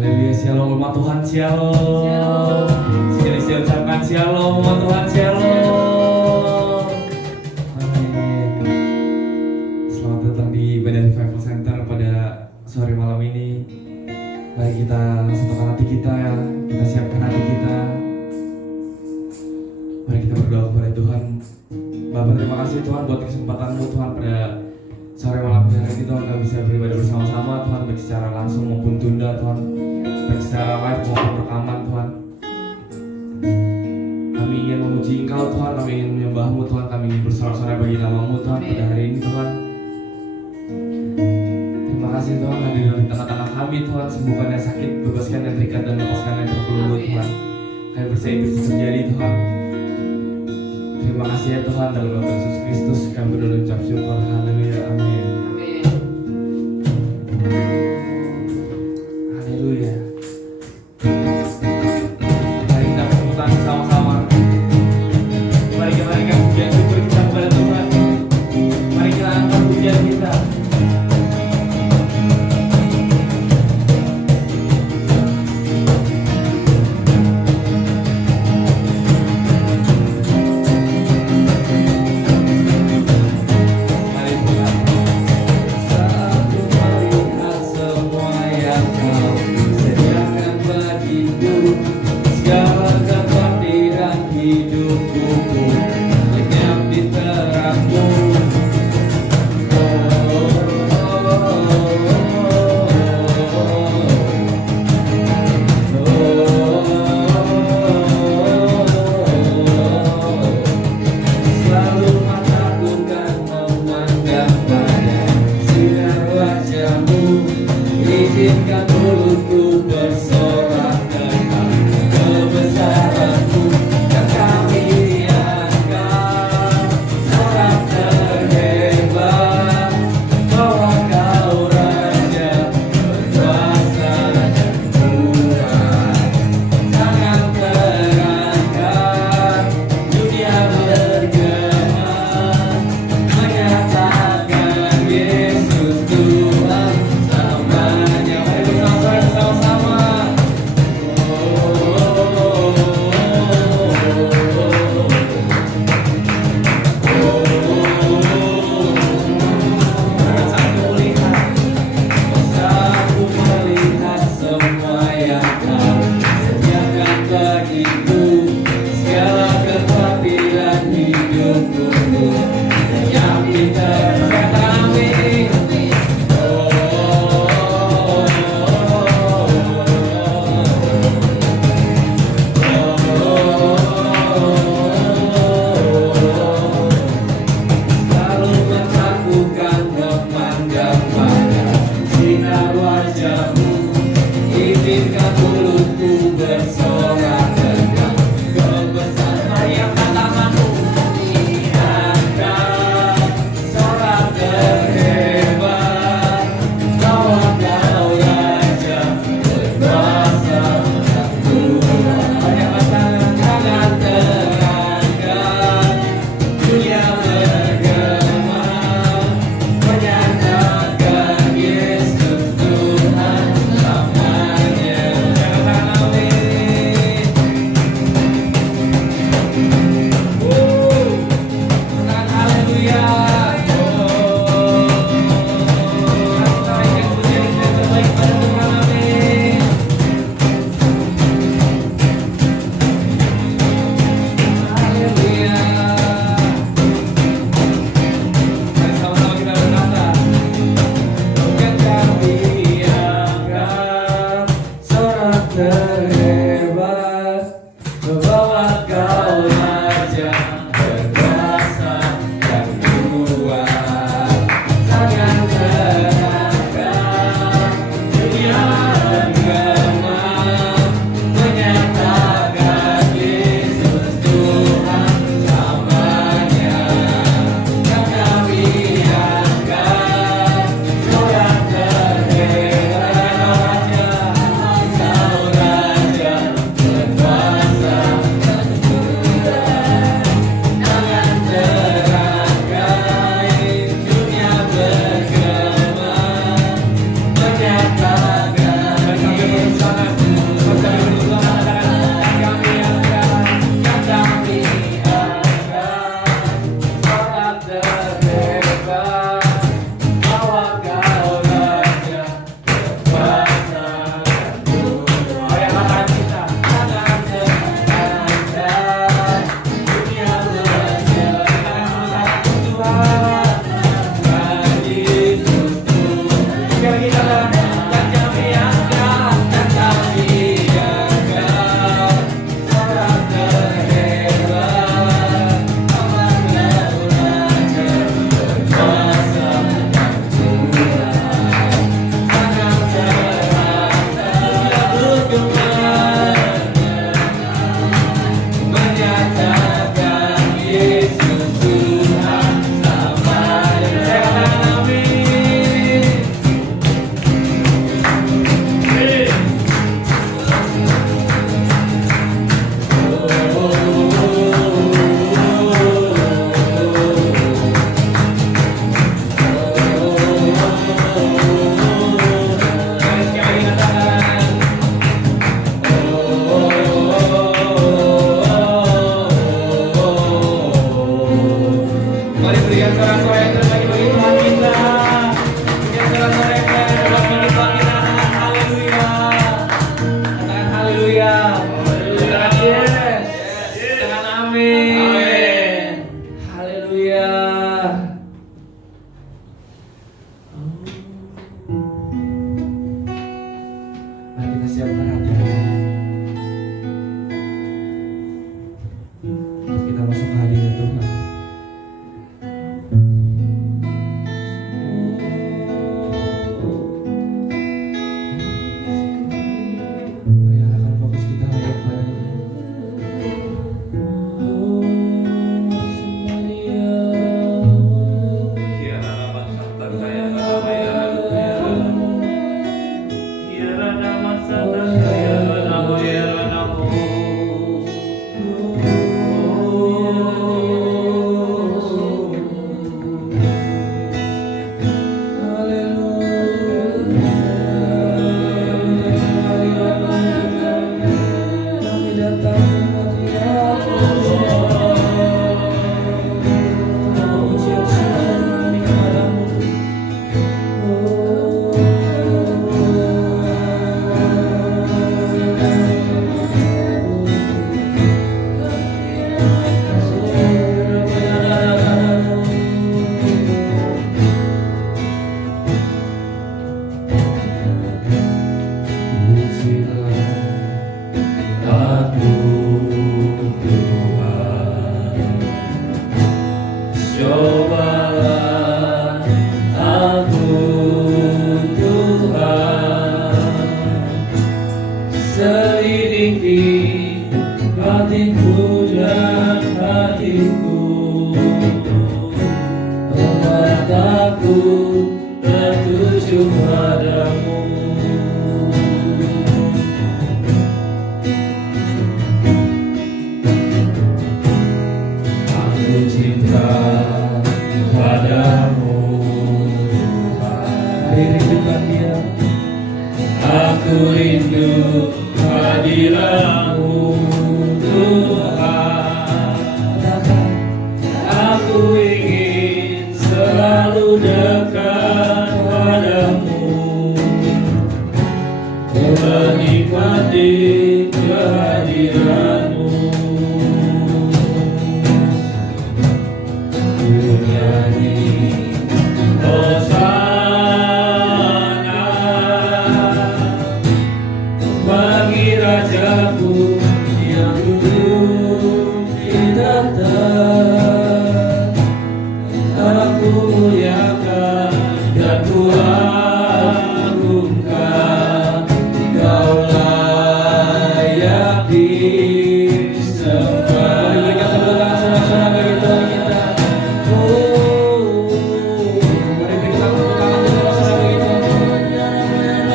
Haleluya, shalom umat Tuhan, shalom. Sekali saya ucapkan shalom umat Tuhan, shalom. Amin. Selamat datang di Badan Revival Center pada sore malam ini. Mari kita satukan hati kita, kita siapkan hati kita. Mari kita berdoa kepada Tuhan. Bapak, terima kasih Tuhan buat kesempatan-Mu Tuhan pada sore malam hari ini Tuhan, kami bisa beribadah bersama-sama Tuhan, baik secara langsung maupun tunda Tuhan, baik secara live maupun rekaman Tuhan. Kami ingin memuji Engkau Tuhan, kami ingin menyembah-Mu Tuhan, kami ingin bersorak-sorai bagi nama-Mu Tuhan pada hari ini Tuhan. Terima kasih Tuhan, hadir di tengah-tengah kami Tuhan, sembuhkan yang sakit, bebaskan yang terikat dan lepaskan yang terpelenggu Tuhan. Kami percaya itu bisa terjadi Tuhan. Terima kasih ya Tuhan, dalam nama Yesus Kristus kami berdoa dan ucap syukur. Haleluya, amin. Haleluya. Mari kita tepuk tangan sama-sama. Mari kita naikkan pujian syukur kita kepada Tuhan. Mari kita angkat pujian kita. Sama siapkan hati kita untuk kita masuk ke hadirat Tuhan. Perlihatkan fokus kita hanya kepada-Nya. Cobalah aku Tuhan, selidiki batinku dan hatiku, mataku tertuju padamu. Aku cinta padamu, rindukan Dia. Aku rindu hadirat-Mu Tuhan. Aku ingin selalu dekat padamu, menikmati kehadirat-Mu. Bagi Rajaku yang duduk di tahta, aku muliakan dan ku agungkan. Kau layak disembah. Berikan tepuk tangan sorak-sorak bagi Tuhan kita. Mari berikan tepuk tangan sorak-sorak bagi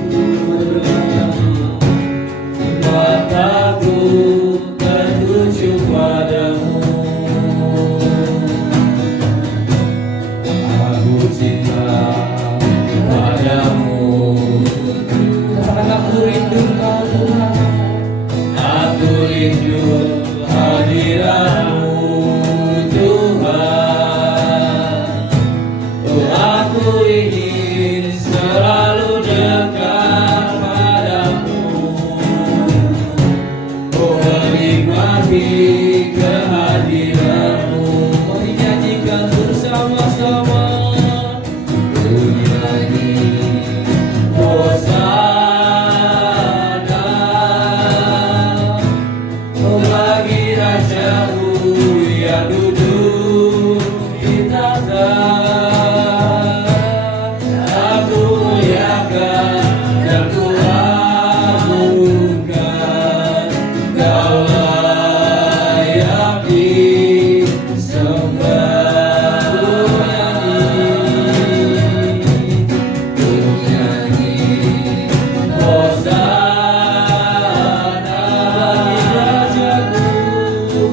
Tuhan.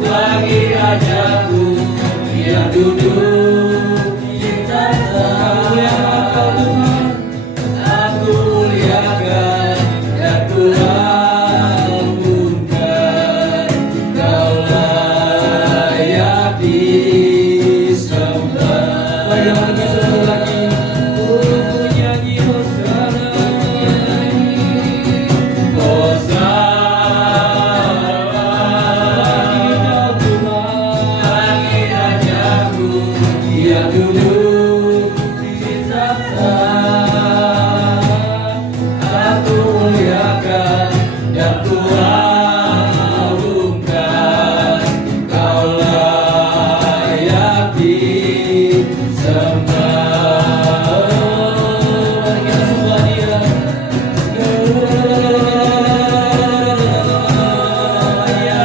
bagi rajaku, dia duduk di tahta. Aku muliakan dan ku agungkan, Kau layak disembah. Bagaimana satu lagi? Ku nyanyi Hosana, bagi rajaku, dia duduk di tahta. Aku muliakan dan ku agungkan, Kau layak disembah. Mari kita sembah Dia.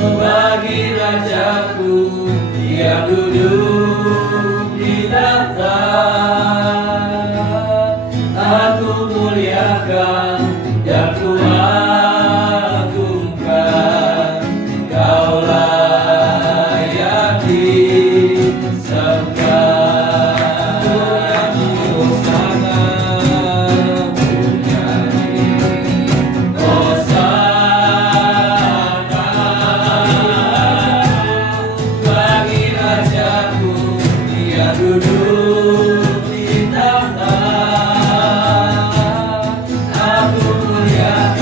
Bagi rajaku, dia duduk di tahta. Aku muliakan dan ku agungkan, Kau layak disembah. Hosana, duduk di tahta. Aku muliakan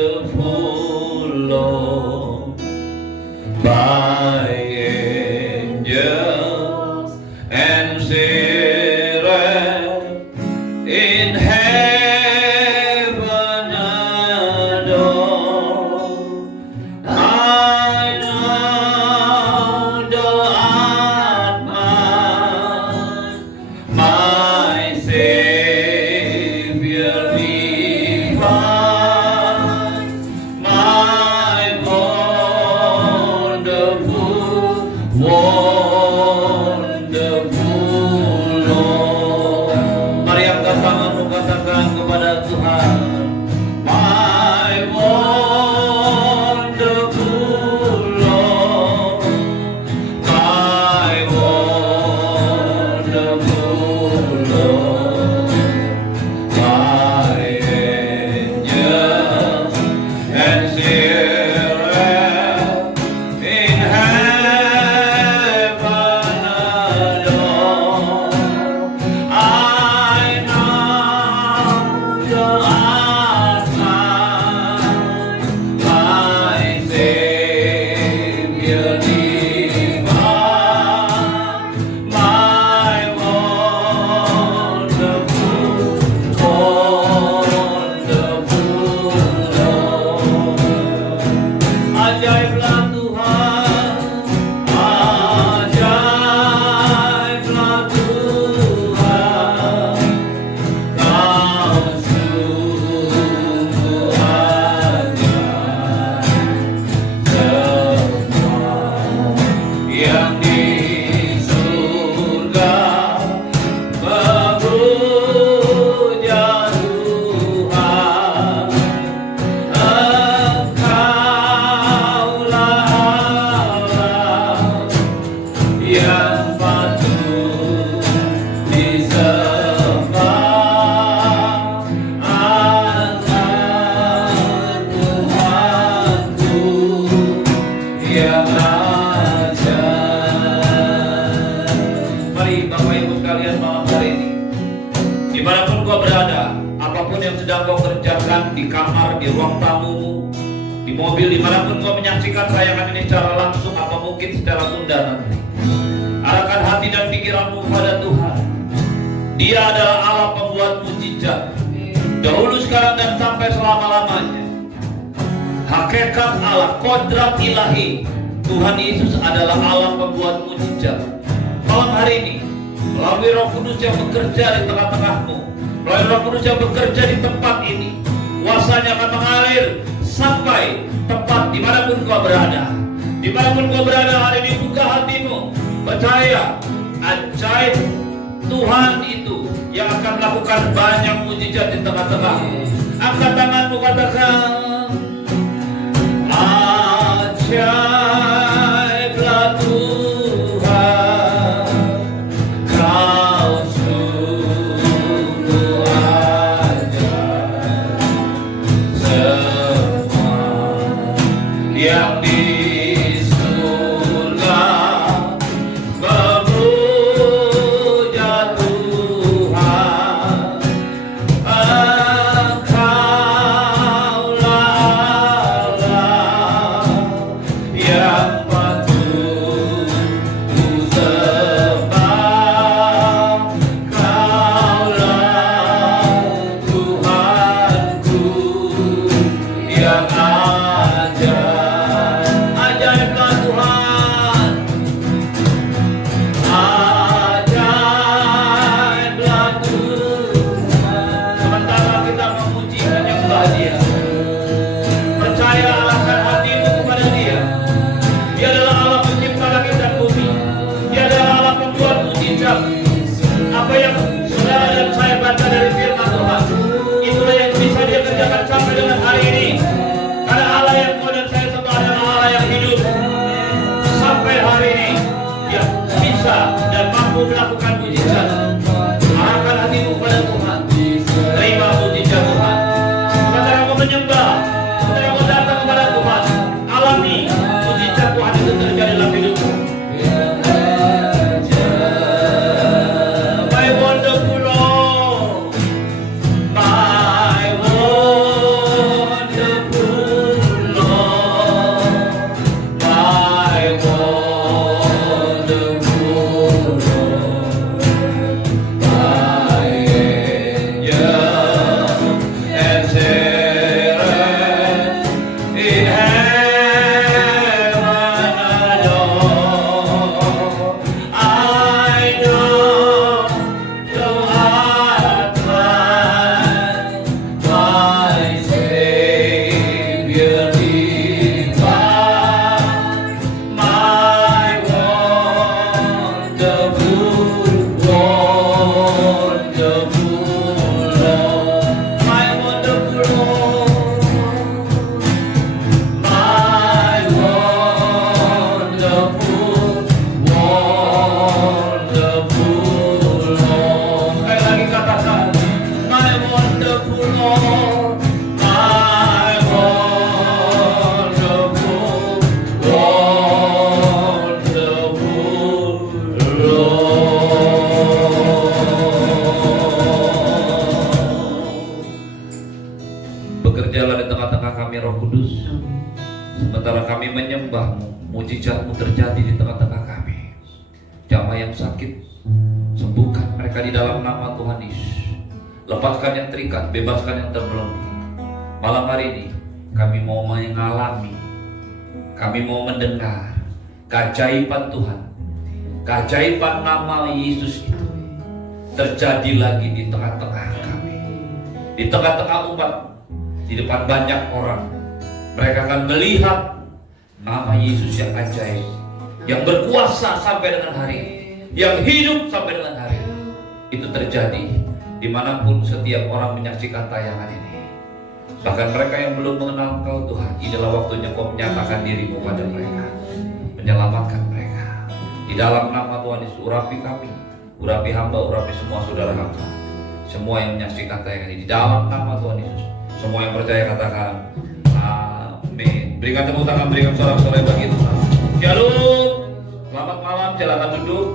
wonderful Lord, by angels and seraph in heaven adore. I know thou art my Savior divine, my wonderful, wonderful Lord. Mari angkat tanganmu, katakan kepada Tuhan, my wonderful Lord, my wonderful Lord, my angels and seraph in heaven adore. I know thou art my Savior divine, my wonderful, wonderful Lord. Ajaiblah Tuhan, ajaiblah Tuhan, Kau sungguh ajaib. Semua yang di surga memuja Tuhan. Engkaulah Allah yang patut disembah. Allah Tuhanku yang ajaib. Mari Bapak Ibu sekalian, malam hari ini, dimanapun kau berada, apapun yang sedang kau kerjakan, di kamar, di ruang tamumu, di mobil, dimanapun kau menyaksikan tayangan ini secara langsung atau mungkin secara tunda nanti, arahkan hati dan pikiranmu pada Tuhan. Dia adalah Allah pembuat mujizat, dahulu, sekarang, dan sampai selama-lamanya. Hakikat Allah, kodrat ilahi, Tuhan Yesus adalah Allah pembuat mujizat. Malam hari ini, melalui Roh Kudus yang bekerja di tengah-tengahmu, melalui Roh Kudus yang bekerja di tempat ini, kuasanya akan mengalir sampai tempat dimanapun kau berada. Dimanapun kau berada hari ini, buka hatimu, percaya ajaib Tuhan itu yang akan melakukan banyak mujizat di tengah-tengahmu. Angkat tanganmu, katakan, ajaiblah Tuhan, Kau sungguh ajaib. Semua yang di surga memuja Tuhan. Engkaulah Allah yang patut disembah. Kaulah Tuhanku yang ajaib. Ajaiblah Tuhan, ajaiblah Tuhan. Sementara kita memuji menyembah Dia, percaya, arahkan hatimu kepada Dia. Dia adalah Allah pencipta langit dan bumi. Dia adalah Allah pembuat mujizat. Apa yang saudara dan saya baca dari firman Tuhan, itulah yang bisa Dia kerjakan sampai dengan hari ini. Karena Allah yang kau dan saya sembah adalah Allah yang hidup. Sampai hari ini Dia bisa dan mampu melakukan mujizat. Arahkan hatimu kepada Tuhan, terima mujizat Tuhan. Sementara kau menyembah, sementara kau datang kepada Tuhan, alami mujizat Tuhan itu terjadi dalam hidupmu. My wonderful Lord, my wonderful Yesus. Sementara kami menyembah-Mu, mujizat-Mu terjadi di tengah-tengah kami. Jamah yang sakit, sembuhkan mereka di dalam nama Tuhan Yesus. Lepaskan yang terikat, bebaskan yang terbelenggu. Malam hari ini kami mau mengalami, kami mau mendengar keajaiban Tuhan, keajaiban nama Yesus itu terjadi lagi di tengah-tengah kami, di tengah-tengah umat, di depan banyak orang. Mereka akan melihat nama Yesus yang ajaib, yang berkuasa sampai dengan hari ini, yang hidup sampai dengan hari ini. Itu terjadi dimanapun setiap orang menyaksikan tayangan ini. Bahkan mereka yang belum mengenal Engkau Tuhan, inilah waktunya Kau menyatakan diri-Mu pada mereka, menyelamatkan mereka. Di dalam nama Tuhan Yesus, urapi kami, urapi hamba, urapi semua saudara hamba, semua yang menyaksikan tayangan ini. Di dalam nama Tuhan Yesus, semua yang percaya katakan amin. Berikan tepuk tangan, berikan sorak-sorai bagi Tuhan. Shalom, selamat malam, silakan duduk.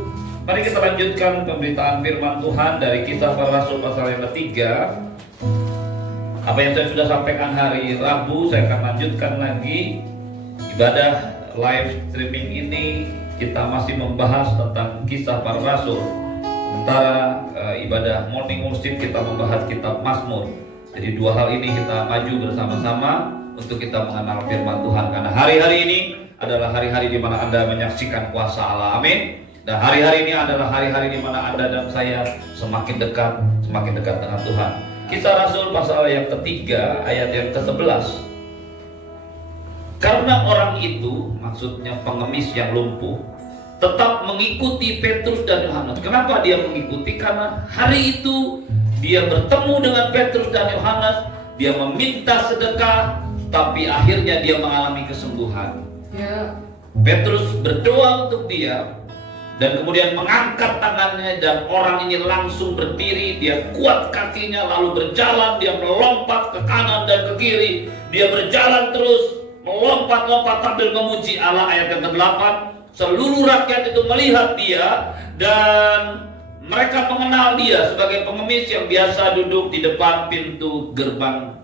Mari kita lanjutkan pemberitaan firman Tuhan dari Kisah Para Rasul pasal yang ketiga. Apa yang saya sudah sampaikan hari Rabu, saya akan lanjutkan lagi. Ibadah live streaming ini kita masih membahas tentang Kisah Para Rasul. Sementara ibadah morning worship kita membahas kitab Mazmur. Jadi dua hal ini kita maju bersama-sama untuk kita mengenal firman Tuhan. Karena hari-hari ini adalah hari-hari di mana Anda menyaksikan kuasa Allah. Amin. Dan hari-hari ini adalah hari-hari di mana Anda dan saya semakin dekat dengan Tuhan. Kisah Rasul pasal yang ketiga ayat yang ke-11. Karena orang itu, maksudnya pengemis yang lumpuh, tetap mengikuti Petrus dan Yohanes. Kenapa dia mengikuti? Karena hari itu dia bertemu dengan Petrus dan Yohanes, dia meminta sedekah, tapi akhirnya dia mengalami kesembuhan. Petrus berdoa untuk dia, dan kemudian mengangkat tangannya, dan orang ini langsung berdiri. Dia kuat kakinya, lalu berjalan. Dia melompat ke kanan dan ke kiri. Dia berjalan terus, melompat-lompat sambil memuji Allah. Ayat yang ke-8, seluruh rakyat itu melihat dia, dan mereka mengenal dia sebagai pengemis yang biasa duduk di depan pintu gerbang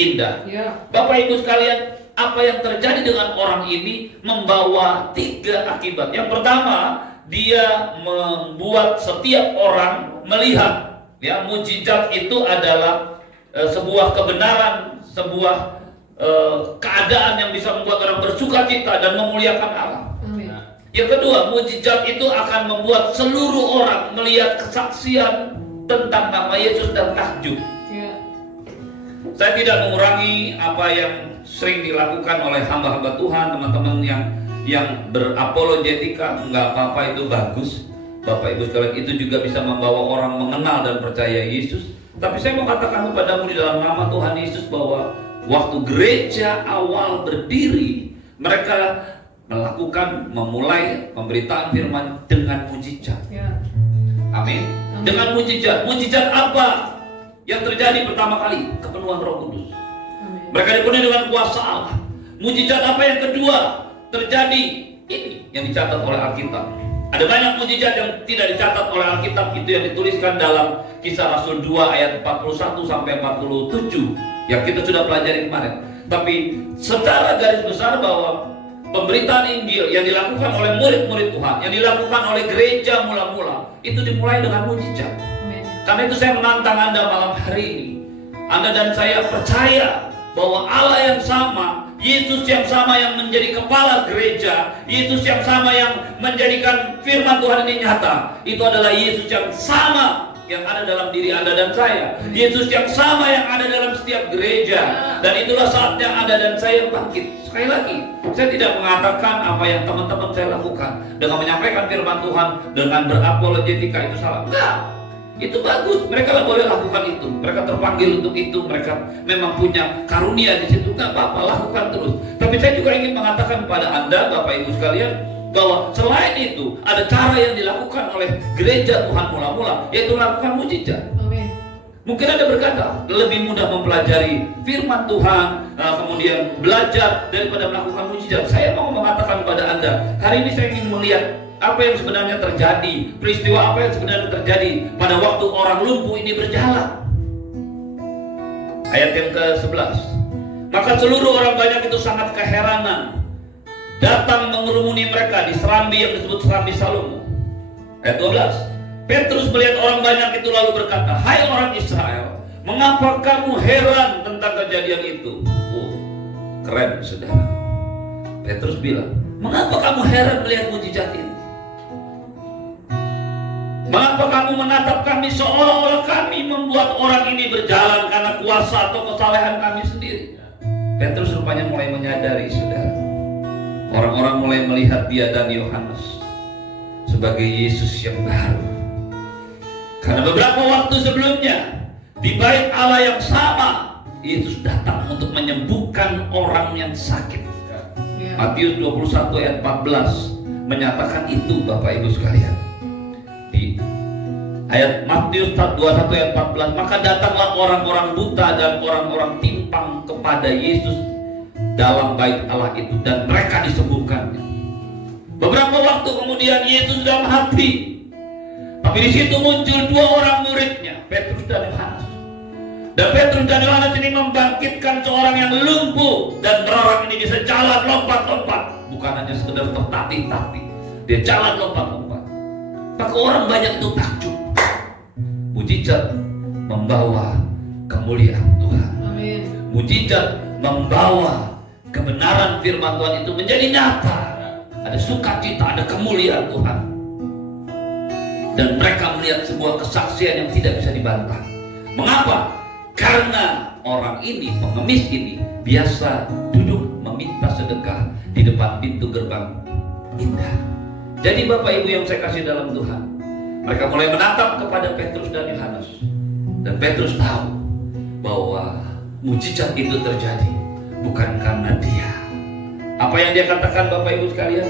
indah. Bapak Ibu sekalian, apa yang terjadi dengan orang ini membawa 3 akibat. Yang pertama, dia membuat setiap orang melihat, ya, mujizat itu adalah sebuah kebenaran, sebuah keadaan yang bisa membuat orang bersukacita dan memuliakan Allah. Amin. Yang kedua, mujizat itu akan membuat seluruh orang melihat kesaksian tentang nama Yesus dan takjub. Saya tidak mengurangi apa yang sering dilakukan oleh hamba-hamba Tuhan, teman-teman yang berapologetika. Enggak apa-apa, itu bagus. Bapak Ibu sekalian, itu juga bisa membawa orang mengenal dan percaya Yesus. Tapi saya mau katakan kepadamu di dalam nama Tuhan Yesus bahwa waktu gereja awal berdiri, mereka memulai pemberitaan firman dengan mujizat. Amin. Dengan mujizat. Mujizat apa yang terjadi pertama kali? Kepenuhan Roh Kudus. Mereka dipenuhi dengan kuasa Allah. Mujizat apa yang kedua terjadi? Ini yang dicatat oleh Alkitab. Ada banyak mujizat yang tidak dicatat oleh Alkitab, itu yang dituliskan dalam Kisah Rasul 2 ayat 41 sampai 47 yang kita sudah pelajari kemarin. Tapi secara garis besar bahwa pemberitaan Injil yang dilakukan oleh murid-murid Tuhan, yang dilakukan oleh gereja mula-mula, itu dimulai dengan mujizat. Karena itu saya menantang Anda malam hari ini. Anda dan saya percaya bahwa Allah yang sama, Yesus yang sama yang menjadi kepala gereja, Yesus yang sama yang menjadikan firman Tuhan ini nyata, itu adalah Yesus yang sama yang ada dalam diri Anda dan saya. Yesus yang sama yang ada dalam setiap gereja. Dan itulah saatnya Anda dan saya bangkit. Sekali lagi, saya tidak mengatakan apa yang teman-teman saya lakukan dengan menyampaikan firman Tuhan dengan berapologetika itu salah. Enggak. Itu bagus, mereka boleh lakukan itu. Mereka terpanggil untuk itu, mereka memang punya karunia di situ. Nggak apa-apa, lakukan terus. Tapi saya juga ingin mengatakan kepada Anda, Bapak Ibu sekalian, bahwa selain itu ada cara yang dilakukan oleh gereja Tuhan mula-mula, yaitu melakukan mujizat. Mungkin Anda berkata, lebih mudah mempelajari firman Tuhan, kemudian belajar daripada melakukan mujizat. Saya mau mengatakan kepada Anda, hari ini saya ingin melihat apa yang sebenarnya terjadi, peristiwa apa yang sebenarnya terjadi pada waktu orang lumpuh ini berjalan. Ayat yang ke-11. Maka seluruh orang banyak itu sangat keheranan, datang mengerumuni mereka di serambi yang disebut serambi Salomo. Ayat 12. Petrus melihat orang banyak itu lalu berkata, "Hai orang Israel, mengapa kamu heran tentang kejadian itu?" Oh, keren saudara. Petrus bilang, "Mengapa kamu heran melihat mujizat ini? Mengapa kamu menatap kami seolah-olah kami membuat orang ini berjalan karena kuasa atau kesalehan kami sendiri?" Petrus rupanya mulai menyadari, saudara. Orang-orang mulai melihat dia dan Yohanes sebagai Yesus yang baru. Karena beberapa waktu sebelumnya di bait Allah yang sama, Yesus datang untuk menyembuhkan orang yang sakit. Matius 21 ayat 14 menyatakan itu, Bapak Ibu sekalian. Di ayat Matius 21 ayat 14, maka datanglah orang-orang buta dan orang-orang timpang kepada Yesus dalam bait Allah itu dan mereka disembuhkannya. Beberapa waktu kemudian Yesus sudah mati. Tapi di situ muncul dua orang muridnya, Petrus dan Yohanes. Dan Petrus dan Yohanes ini membangkitkan seorang yang lumpuh, dan orang ini bisa jalan lompat-lompat, bukan hanya sekedar tertatih-tatih, dia jalan lompat-lompat. Maka orang banyak itu takjub. Mujizat membawa kemuliaan Tuhan. Amin. Mujizat membawa kebenaran firman Tuhan itu menjadi nyata. Ada sukacita, ada kemuliaan Tuhan. Dan mereka melihat sebuah kesaksian yang tidak bisa dibantah. Mengapa? Karena orang ini, pengemis ini, biasa duduk meminta sedekah di depan pintu gerbang indah. Jadi Bapak Ibu yang saya kasih dalam Tuhan, mereka mulai menatap kepada Petrus dan Yohanes. Dan Petrus tahu bahwa mujizat itu terjadi bukan karena dia. Apa yang dia katakan, Bapak Ibu sekalian?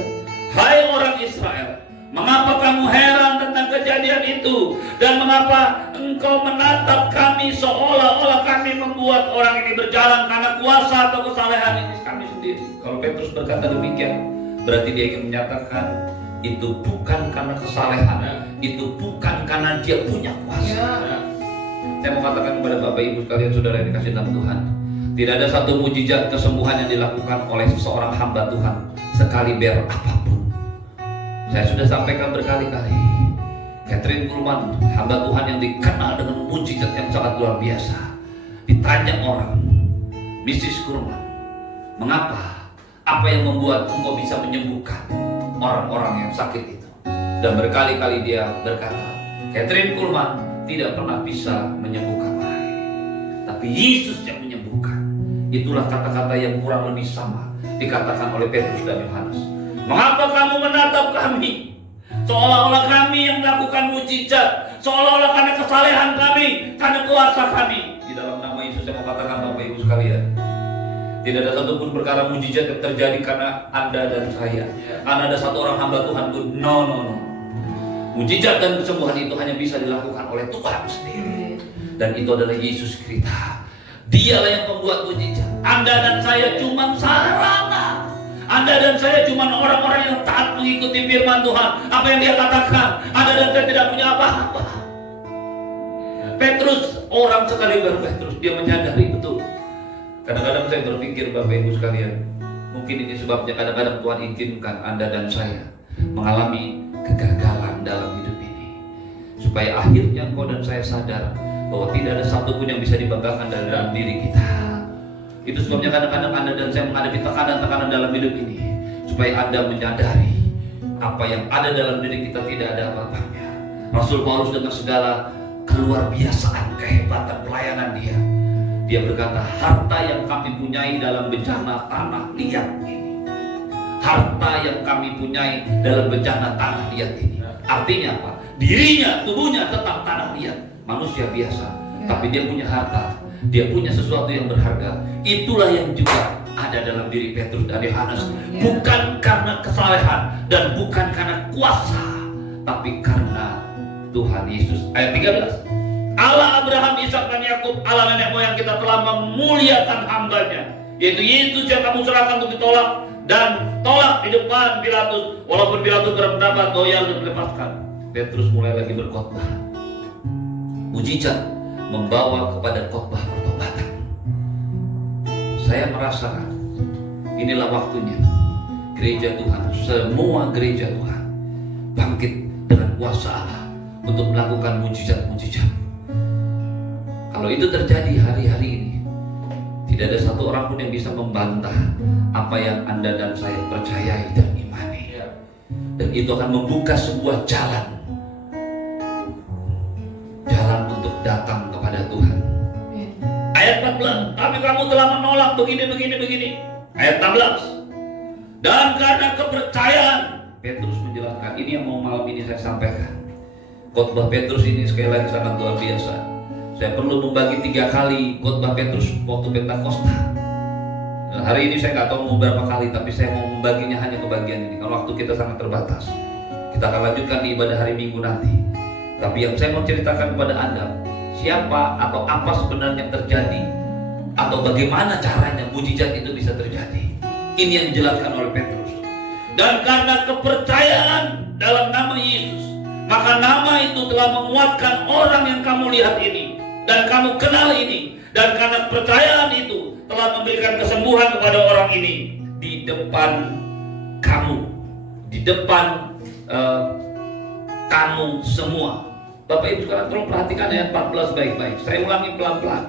"Hai orang Israel, mengapa kamu heran tentang kejadian itu? Dan mengapa engkau menatap kami seolah-olah kami membuat orang ini berjalan karena kuasa atau kesalehan ini kami sendiri?" Kalau Petrus berkata demikian, berarti dia ingin menyatakan itu bukan karena kesalehan, itu bukan karena dia punya kuasa. Saya mau katakan kepada Bapak Ibu sekalian, saudara yang dikasih dalam Tuhan, tidak ada satu mujizat kesembuhan yang dilakukan oleh seseorang hamba Tuhan sekaliber apapun. Saya sudah sampaikan berkali-kali, Kathryn Kuhlman, hamba Tuhan yang dikenal dengan mujizat yang sangat luar biasa. Ditanya orang, "Mrs. Kuhlman, mengapa? Apa yang membuat engkau bisa menyembuhkan orang-orang yang sakit itu?" Dan berkali-kali dia berkata, "Kathryn Kuhlman tidak pernah bisa menyembuhkan orang ini, tapi Yesus yang menyembuhkan." Itulah kata-kata yang kurang lebih sama dikatakan oleh Petrus dan Yohanes. "Mengapa kamu menatap kami seolah-olah kami yang melakukan mujizat, seolah-olah karena kesalehan kami, karena kuasa kami?" Di dalam nama Yesus saya mau katakan, Bapak Ibu sekalian, tidak ada satupun perkara mujizat yang terjadi karena Anda dan saya, karena ada satu orang hamba Tuhan pun. No. Mujizat dan kesembuhan itu hanya bisa dilakukan oleh Tuhan sendiri. Dan itu adalah Yesus Kristus. Dialah yang membuat mujizat. Anda dan saya cuma sarana. Anda dan saya cuma orang-orang yang taat mengikuti firman Tuhan. Apa yang dia katakan, Anda dan saya tidak punya apa-apa. Petrus, orang sekali baru Petrus, dia menyadari betul. Kadang-kadang saya berpikir, Bapak Ibu sekalian, mungkin ini sebabnya kadang-kadang Tuhan izinkan Anda dan saya mengalami kegagalan dalam hidup ini, supaya akhirnya engkau dan saya sadar bahwa tidak ada satupun yang bisa dibanggakan dari dalam diri kita. Itu sebabnya kadang-kadang Anda dan saya menghadapi tekanan-tekanan dalam hidup ini, supaya Anda menyadari apa yang ada dalam diri kita tidak ada apa-apanya. Rasul Paulus dengan segala keluar biasaan, kehebatan pelayanan dia berkata, "Harta yang kami punyai dalam bencana tanah liat ini, harta yang kami punyai dalam bencana tanah liat ini." Artinya apa? Dirinya, tubuhnya tetap tanah liat, manusia biasa, tapi dia punya harta, dia punya sesuatu yang berharga. Itulah yang juga ada dalam diri Petrus dan Yohanes. Bukan karena kesalehan dan bukan karena kuasa, tapi karena Tuhan Yesus. Ayat 13, "Allah Abraham, Ishak dan Yakub, Allah nenek moyang kita telah memuliakan hambanya, yaitu Yesus yang kamu serahkan untuk ditolak dan tolak di depan Pilatus, walaupun Pilatus berpendapat bahwa ia harus dilepaskan." Petrus mulai lagi berkhotbah. Mujizat membawa kepada khotbah pertobatan. saya merasakan inilah waktunya gereja Tuhan, semua gereja Tuhan bangkit dengan kuasa Allah untuk melakukan mujizat-mujizat. Kalau itu terjadi hari-hari ini, tidak ada satu orang pun yang bisa membantah apa yang Anda dan saya percayai dan imani. Dan itu akan membuka sebuah jalan untuk datang kepada Tuhan. Ayat 14, tapi kamu telah menolak begini. Ayat 16, dan karena kepercayaan, Petrus menjelaskan, ini yang mau malam ini saya sampaikan. Khotbah Petrus ini sekali lagi sangat luar biasa. Saya perlu membagi 3 kali khotbah Petrus waktu Pentakosta. Dan hari ini saya nggak tahu mau berapa kali, tapi saya mau membaginya hanya ke bagian ini. Kalau waktu kita sangat terbatas, kita akan lanjutkan di ibadah hari Minggu nanti. Tapi yang saya mau ceritakan kepada Anda, siapa atau apa sebenarnya yang terjadi, atau bagaimana caranya mujizat itu bisa terjadi. Ini yang dijelaskan oleh Petrus. Dan karena kepercayaan dalam nama Yesus, maka nama itu telah menguatkan orang yang kamu lihat ini dan kamu kenal ini. Dan karena kepercayaan itu telah memberikan kesembuhan kepada orang ini di depan kamu, di depan kamu semua. Bapak Ibu sekarang tolong perhatikan ayat 14 baik-baik. Saya ulangi pelan-pelan.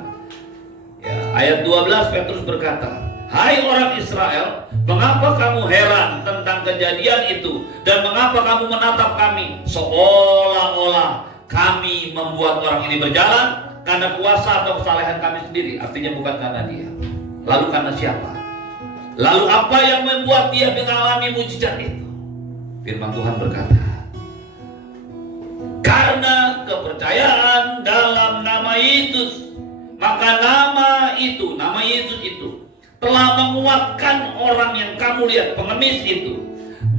Ya, ayat 12 Petrus berkata, hai orang Israel, mengapa kamu heran tentang kejadian itu? Dan mengapa kamu menatap kami seolah-olah kami membuat orang ini berjalan karena kuasa atau kesalehan kami sendiri? Artinya bukan karena dia. Lalu karena siapa? Lalu apa yang membuat dia mengalami mujizat itu? Firman Tuhan berkata, karena kepercayaan dalam nama Yesus, maka nama Yesus itu telah menguatkan orang yang kamu lihat, pengemis itu.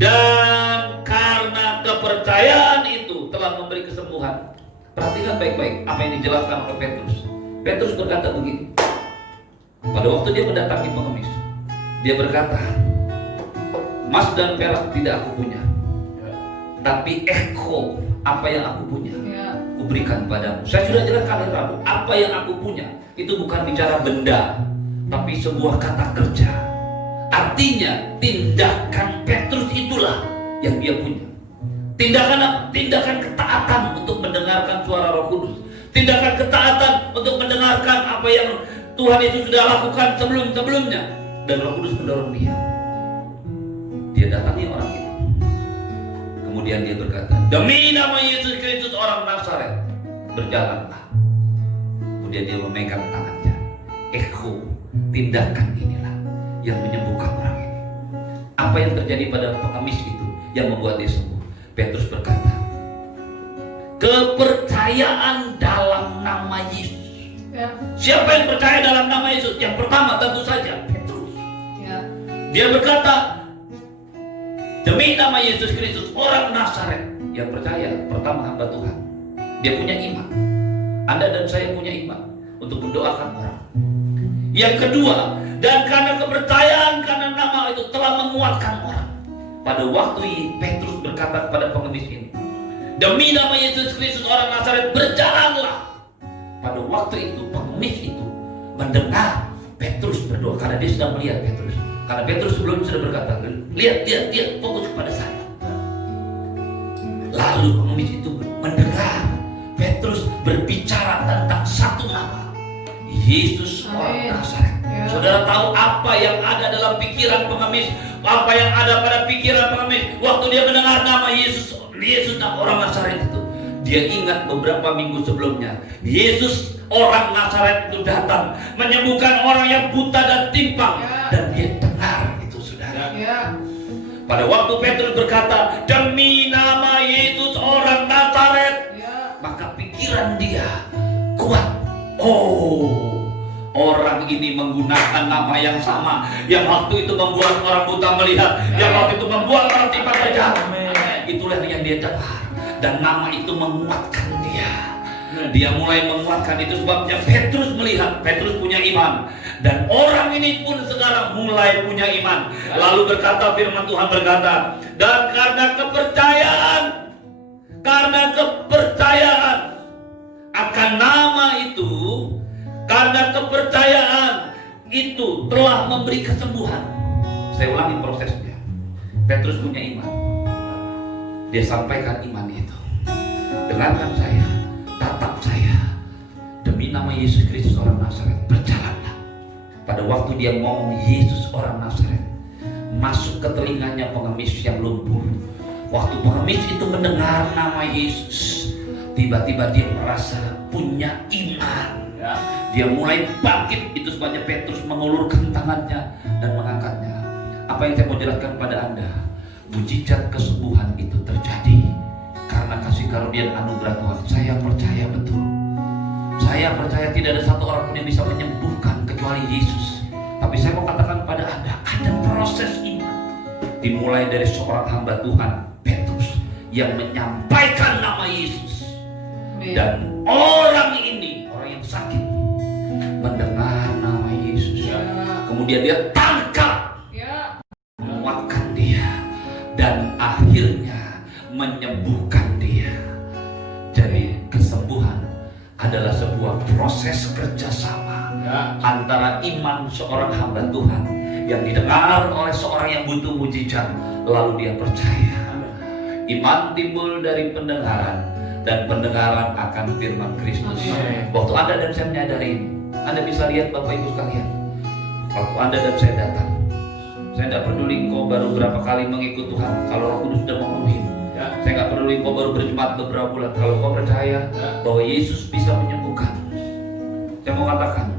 Dan karena kepercayaan itu telah memberi kesembuhan. Perhatikan baik-baik apa yang dijelaskan oleh Petrus. Petrus berkata begini, pada waktu dia mendatangi pengemis, dia berkata, emas dan perak tidak aku punya, tapi apa yang aku punya kuberikan padamu. Saya sudah jelaskan hari Rabu, apa yang aku punya itu bukan bicara benda, tapi sebuah kata kerja. Artinya tindakan Petrus itulah yang dia punya. Tindakan apa? Tindakan ketaatan untuk mendengarkan suara Roh Kudus. Tindakan ketaatan untuk mendengarkan apa yang Tuhan itu sudah lakukan sebelum-sebelumnya. Dan Roh Kudus mendorong dia. Dia datangi orang itu. Kemudian dia berkata, demi nama Yesus Kristus orang Nazaret, berjalanlah. Kemudian dia memegang tangannya. Tindakan inilah yang menyembuhkan orang ini. Apa yang terjadi pada pengemis itu yang membuat dia sembuh? Petrus berkata, kepercayaan dalam nama Yesus. Siapa yang percaya dalam nama Yesus? Yang pertama tentu saja Petrus. Dia berkata, demi nama Yesus Kristus orang Nazaret. Yang percaya pertama hamba Tuhan. Dia punya iman. Anda dan saya punya iman untuk mendoakan orang. Yang kedua, dan karena kepercayaan karena nama itu telah menguatkan orang. Pada waktu Petrus berkata kepada pengemis ini, demi nama Yesus Kristus orang Nazaret, berjalanlah. Pada waktu itu pengemis itu mendengar Petrus berdoa, karena dia sudah melihat Petrus. Karena Petrus sebelumnya sudah berkata, lihat, fokus kepada saya. Lalu pengemis itu mendengar Petrus berbicara tentang satu nama, Yesus orang Nazaret. Saudara tahu apa yang ada dalam pikiran pengemis, apa yang ada pada pikiran pengemis waktu dia mendengar nama Yesus orang Nazaret itu? Dia ingat beberapa minggu sebelumnya Yesus orang Nazaret itu datang menyembuhkan orang yang buta dan timpang, dan dia dengar itu, saudara. Pada waktu Petrus berkata, demi nama Yesus orang Nazaret, maka pikiran dia kuat. Orang ini menggunakan nama yang sama yang waktu itu membuat orang buta melihat, yang waktu itu membuat orang timpang berjalan. Itulah yang dia dengar, dan nama itu menguatkan dia. Dia mulai menguatkan. Itu sebabnya Petrus melihat, Petrus punya iman, dan orang ini pun sekarang mulai punya iman. Lalu berkata, firman Tuhan berkata, dan karena kepercayaan akan nama itu, karena kepercayaan itu telah memberi kesembuhan. Saya ulangi prosesnya. Petrus punya iman. Dia sampaikan iman itu. Dengarkan saya, tatap saya. Demi nama Yesus Kristus orang Nazaret, berjalanlah. Pada waktu dia ngomong Yesus orang Nazaret, masuk ke telinganya pengemis yang lumpuh. Waktu pengemis itu mendengar nama Yesus, tiba-tiba dia merasa punya iman. Dia mulai bangkit. Itu sebabnya Petrus mengulurkan tangannya dan mengangkatnya. Apa yang saya mau jelaskan pada Anda, mujizat kesembuhan itu terjadi karena kasih karunia dan anugerah Tuhan. Saya percaya betul. Saya percaya tidak ada satu orang pun yang bisa menyembuhkan kecuali Yesus. Tapi saya mau katakan pada Anda, ada proses iman. Dimulai dari seorang hamba Tuhan, Petrus, yang menyampaikan nama Yesus. Dan orang ini, orang yang sakit, mendengar nama Yesus. Kemudian dia tangkap, menguatkan dia, dan akhirnya menyembuhkan dia. Jadi kesembuhan adalah sebuah proses kerjasama antara iman seorang hamba Tuhan yang didengar oleh seorang yang butuh mujizat, lalu dia percaya. Iman timbul dari pendengaran, dan pendengaran akan firman Kristus. Waktu Anda dan saya menyadari ini, Anda bisa lihat Bapak Ibu sekalian, waktu Anda dan saya datang, saya tidak peduli engkau baru berapa kali mengikut Tuhan. Kalau Roh Kudus sudah memenuhi, saya nggak peduli engkau baru berjemaat beberapa bulan. Kalau engkau percaya bahwa Yesus bisa menyembuhkan, saya mau katakan,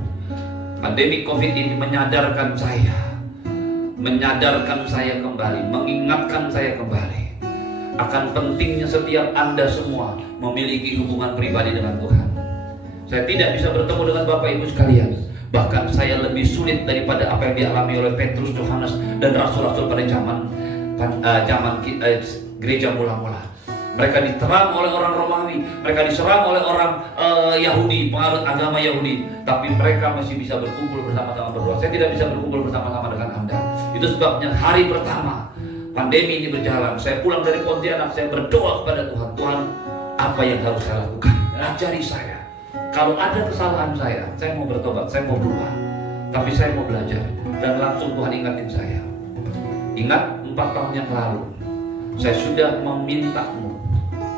pandemi COVID ini menyadarkan saya kembali, mengingatkan saya kembali akan pentingnya setiap Anda semua memiliki hubungan pribadi dengan Tuhan. Saya tidak bisa bertemu dengan Bapak Ibu sekalian. Bahkan saya lebih sulit daripada apa yang dialami oleh Petrus, Yohanes, dan rasul-rasul pada zaman gereja mula-mula. Mereka diterang oleh orang Romawi, mereka diserang oleh orang Yahudi, pengaruh agama Yahudi, tapi mereka masih bisa berkumpul bersama-sama berdoa. Saya tidak bisa berkumpul bersama-sama dengan Anda. Itu sebabnya hari pertama pandemi ini berjalan, saya pulang dari Pontianak, saya berdoa kepada Tuhan, Tuhan, apa yang harus saya lakukan? Ajari saya. Kalau ada kesalahan saya mau bertobat, saya mau berubah. Tapi saya mau belajar. Dan langsung Tuhan ingatin saya. Ingat 4 tahun yang lalu, saya sudah memintamu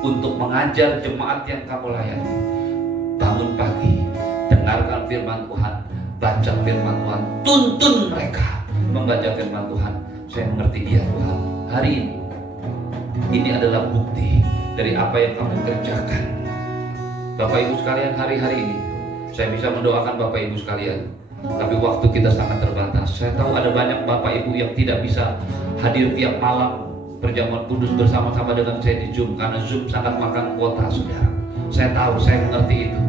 untuk mengajar jemaat yang kamu layani. Bangun pagi, dengarkan firman Tuhan, baca firman Tuhan, tuntun mereka membaca firman Tuhan. Saya mengerti dia Tuhan. Hari ini adalah bukti dari apa yang kamu kerjakan. Bapak Ibu sekalian, hari-hari ini saya bisa mendoakan Bapak Ibu sekalian, tapi waktu kita sangat terbatas. Saya tahu ada banyak Bapak Ibu yang tidak bisa hadir tiap malam perjamuan kudus bersama-sama dengan saya di Zoom, karena Zoom sangat makan kuota, saudara. Saya tahu, saya mengerti itu.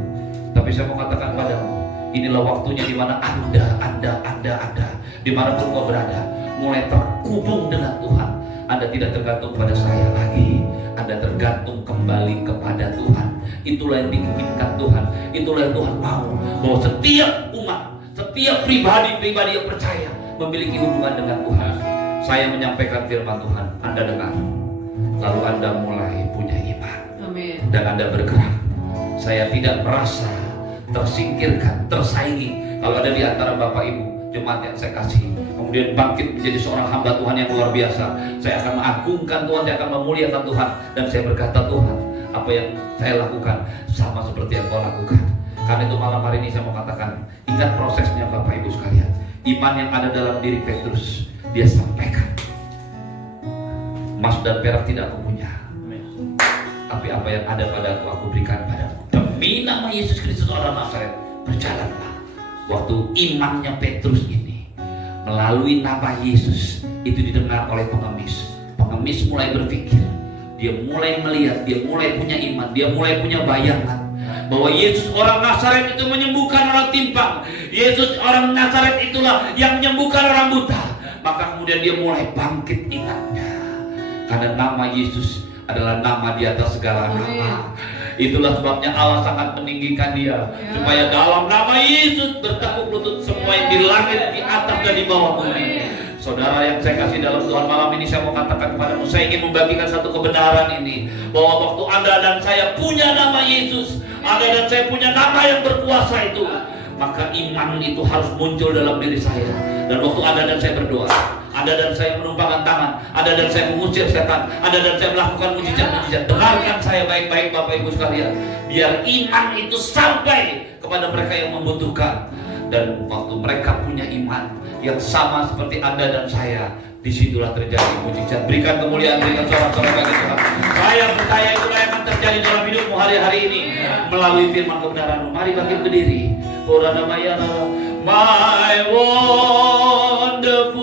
Tapi saya mau katakan padamu, inilah waktunya di mana Anda, dimanapun kau berada, mulai terhubung dengan Tuhan. Anda tidak tergantung pada saya lagi, Anda tergantung kembali kepada Tuhan. Itulah yang diinginkan Tuhan, itulah yang Tuhan mau, bahwa setiap umat, setiap pribadi yang percaya memiliki hubungan dengan Tuhan. Saya menyampaikan firman Tuhan, Anda dengar, lalu Anda mulai punya iman. Amin. Dan Anda bergerak. Saya tidak merasa tersingkirkan, tersaingi. Kalau ada di antara Bapak Ibu jemaat yang saya kasih, kemudian bangkit menjadi seorang hamba Tuhan yang luar biasa, saya akan mengagungkan Tuhan, saya akan memuliakan Tuhan, dan saya berkata, Tuhan, apa yang saya lakukan sama seperti yang kau lakukan. Karena itu malam hari ini saya mau katakan, ingat prosesnya Bapak Ibu sekalian. Iman yang ada dalam diri Petrus, dia sampaikan, emas dan perak tidak aku punya, tapi apa yang ada padaku aku berikan padamu. Demi nama Yesus Kristus orang Nazaret, berjalanlah. Waktu imannya Petrus ini melalui nama Yesus itu didengar oleh pengemis. Pengemis mulai berpikir, dia mulai melihat, dia mulai punya iman, dia mulai punya bayangan bahwa Yesus orang Nazaret itu menyembuhkan orang timpang. Yesus orang Nazaret itulah yang menyembuhkan orang buta. Maka kemudian dia mulai bangkit ingatnya, karena nama Yesus adalah nama di atas segala nama. Itulah sebabnya Allah sangat meninggikan dia, supaya dalam nama Yesus bertekuk lutut semua yang di langit, di atas dan di bawah bumi. Saudara yang saya kasih dalam Tuhan, malam ini saya mau katakan kepadamu, saya ingin membagikan satu kebenaran ini, bahwa waktu Anda dan saya punya nama Yesus, Anda dan saya punya nama yang berkuasa itu, maka iman itu harus muncul dalam diri saya. Dan waktu Anda dan saya berdoa, Anda dan saya menumpangkan tangan, Anda dan saya mengusir setan, Anda dan saya melakukan mujizat-mujizat. Dengarkan saya baik-baik Bapak Ibu sekalian, biar iman itu sampai kepada mereka yang membutuhkan. Dan waktu mereka punya iman yang sama seperti Anda dan saya, disitulah terjadi mujizat. Berikan kemuliaan, berikan sorak-sorak bagi Tuhan. Saya percaya itulah yang akan terjadi dalam hidupmu hari-hari ini melalui firman kebenaran-Mu. Mari bangkit berdiri. My wonderful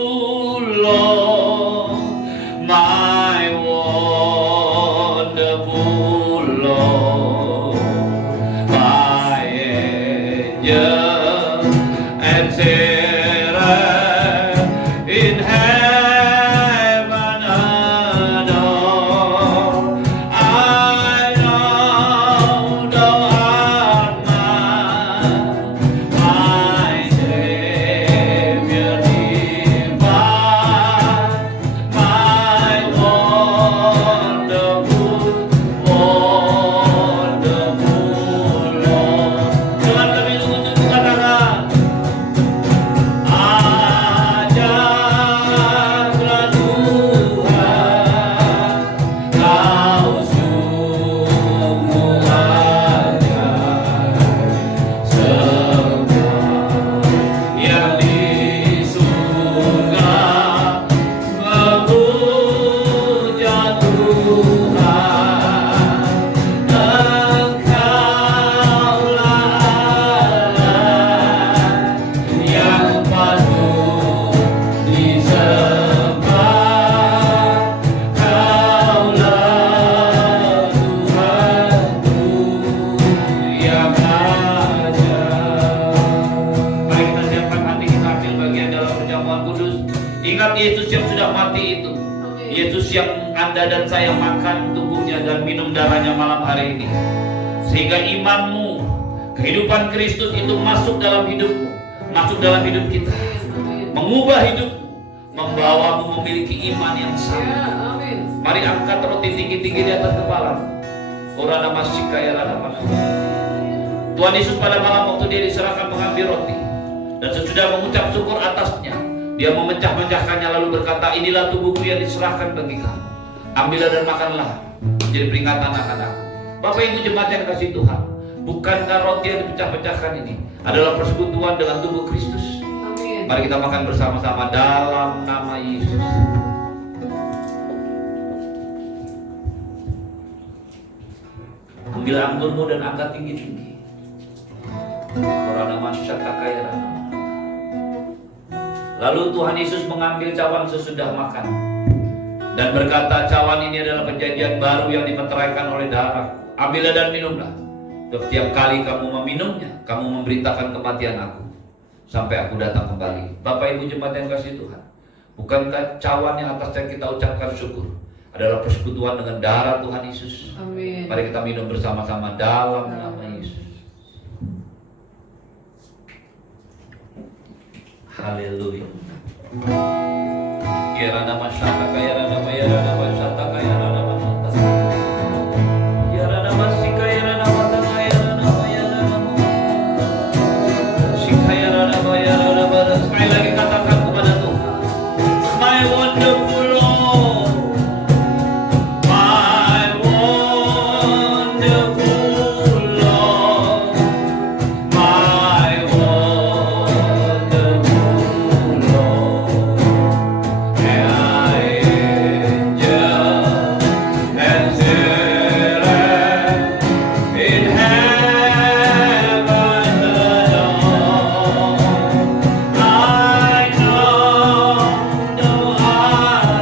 Lord, my wonderful Lord, my angel and seraph in heaven adore. I know thou art my Savior divine, my wonderful, wonderful Lord. Tuhan, kami untuk katakan, ajaklah Tuhan, Kau sungguh ajaib, semua yang di surga memuja Tuhan. Engkaulah Allah yang patut disembah, Kaulah Tuhanku yang ajaib. Mari kita siapkan hati kita, ambil bagian dalam perjamuan kudus. Ingat Yesus yang sudah mati itu, Yesus yang Anda dan saya makan tubuhnya dan minum darahnya malam hari ini, sehingga imanmu, kehidupan Kristus itu masuk dalam hidupmu, masuk dalam hidup kita, mengubah hidupmu, membawamu memiliki iman yang sama. Mari angkat roti tinggi-tinggi di atas kepala. Orana masika ya rana mana. Tuhan Yesus pada malam waktu dia diserahkan mengambil roti, dan sesudah mengucap syukur atasnya, dia memecah-mecahkannya lalu berkata, inilah tubuhku yang diserahkan bagi kamu. Ambillah dan makanlah, menjadi peringatan akan aku. Bapak Ibu jemaat yang kasih Tuhan, bukankah roti yang dipecah-pecahkan ini adalah persekutuan dengan tubuh Kristus? Mari kita makan bersama-sama dalam nama Yesus. Ambil anggurmu dan angkat tinggi-tinggi. Orana masyaka kaya rana. Lalu Tuhan Yesus mengambil cawan sesudah makan dan berkata, cawan ini adalah perjanjian baru yang dimeteraikan oleh darahku. Ambillah dan minumlah. Setiap kali kamu meminumnya, kamu memberitakan kematian aku sampai aku datang kembali. Bapak Ibu jemaat yang kasih Tuhan, bukankah cawan yang atas yang kita ucapkan syukur adalah persekutuan dengan darah Tuhan Yesus? Amin. Mari kita minum bersama-sama dalam nama Yesus. Haleluya. Kira nama syaka kaya nama ya nama syata kaya nama syata. Ya nama sika ya nama tanga ya nama ya nama. Sika ya nama ya nama. Sekali lagi katakan kepada Tuhan, my wonderful Lord, my wonderful Lord, my wonderful Lord, angel and seraph in heaven adore. I know thou art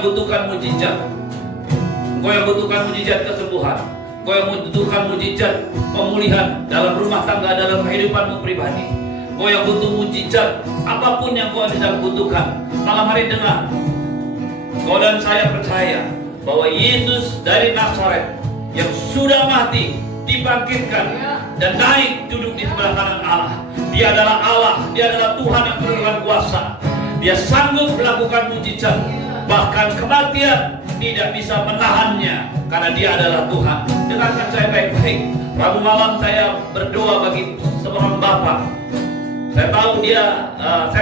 yang butuhkan mujizat. Engkau yang butuhkan mujizat kesembuhan. Engkau yang membutuhkan mujizat pemulihan dalam rumah tangga, dalam kehidupanmu pribadi. Engkau yang butuh mujizat apapun yang kau sedang butuhkan. Malam hari dengar, kau dan saya percaya bahwa Yesus dari Nazaret yang sudah mati dibangkitkan dan naik duduk di sebelah kanan Allah. Dia adalah Allah, dia adalah Tuhan yang berkuasa kuasa. Dia sanggup melakukan mujizat. Bahkan kematian tidak bisa menahannya karena dia adalah Tuhan. Dengarkan saya baik-baik. Rabu malam saya berdoa bagi seorang bapak. Saya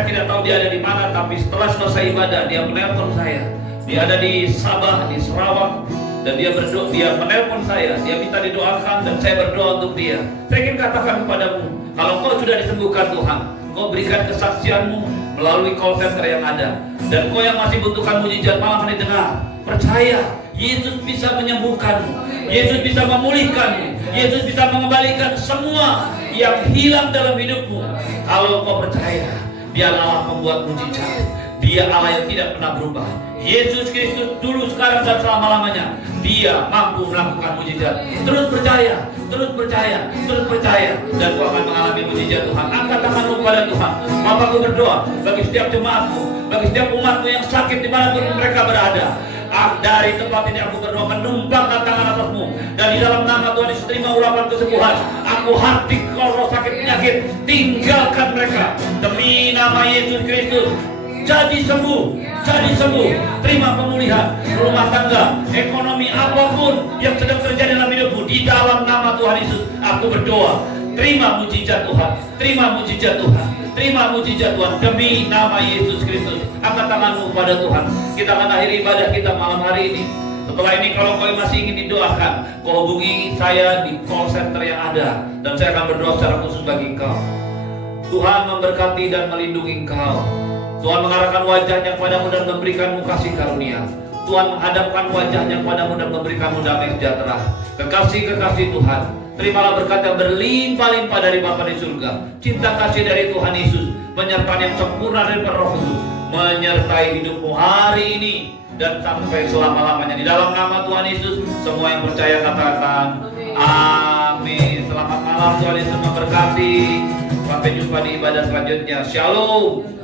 tidak tahu dia ada di mana, tapi setelah selesai ibadah dia menelpon saya. Dia ada di Sabah, di Sarawak, dan dia berdoa, dia menelpon saya, dia minta didoakan dan saya berdoa untuk dia. Saya ingin katakan kepadamu, kalau kau sudah disembuhkan Tuhan, kau berikan kesaksianmu melalui call center yang ada. Dan kau yang masih butuhkan mujizat, malam ini dengar, percaya Yesus bisa menyembuhkanmu, Yesus bisa memulihkanmu, Yesus bisa mengembalikan semua yang hilang dalam hidupmu. Kalau kau percaya, Dia Allah pembuat mujizat, Dia Allah yang tidak pernah berubah. Yesus Kristus dulu, sekarang, dan selama-lamanya Dia mampu melakukan mujizat. Terus percaya, terus percaya, terus percaya, dan kau akan mengalami mujizat Tuhan. Angkat tanganmu kepada Tuhan. Bapakku berdoa bagi setiap jemaatmu, bagi setiap umatmu yang sakit dimanapun mereka berada. Dari tempat ini aku berdoa, menumpangkan tangan atasmu, dan di dalam nama Tuhan Yesus terima urapan kesembuhan. Aku hati roh sakit penyakit, tinggalkan mereka demi nama Yesus Kristus. Jadi sembuh, jadi sembuh. Terima pemulihan rumah tangga, ekonomi, apapun yang sedang terjadi dalam hidupmu, di dalam nama Tuhan Yesus aku berdoa. Terima mujizat Tuhan, terima mujizat Tuhan, terima mujizat Tuhan demi nama Yesus Kristus. Angkat tanganmu kepada Tuhan. Kita akan akhiri ibadah kita malam hari ini. Setelah ini kalau kau masih ingin didoakan, kau hubungi saya di call center yang ada, dan saya akan berdoa secara khusus bagi engkau. Tuhan memberkati dan melindungi engkau. Tuhan mengarahkan wajahnya kepadamu dan memberikanmu kasih karunia. Tuhan menghadapkan wajahnya kepadamu dan memberikanmu damai sejahtera. Kekasih-kekasih Tuhan, terimalah berkat yang berlimpah-limpah dari Bapa di surga. Cinta kasih dari Tuhan Yesus, penyertaan yang sempurna dari Roh Kudus, menyertai hidupmu hari ini dan sampai selama-lamanya. Di dalam nama Tuhan Yesus, semua yang percaya katakan amin. Selamat malam, Tuhan Yesus memberkati. Sampai jumpa di ibadah selanjutnya. Shalom.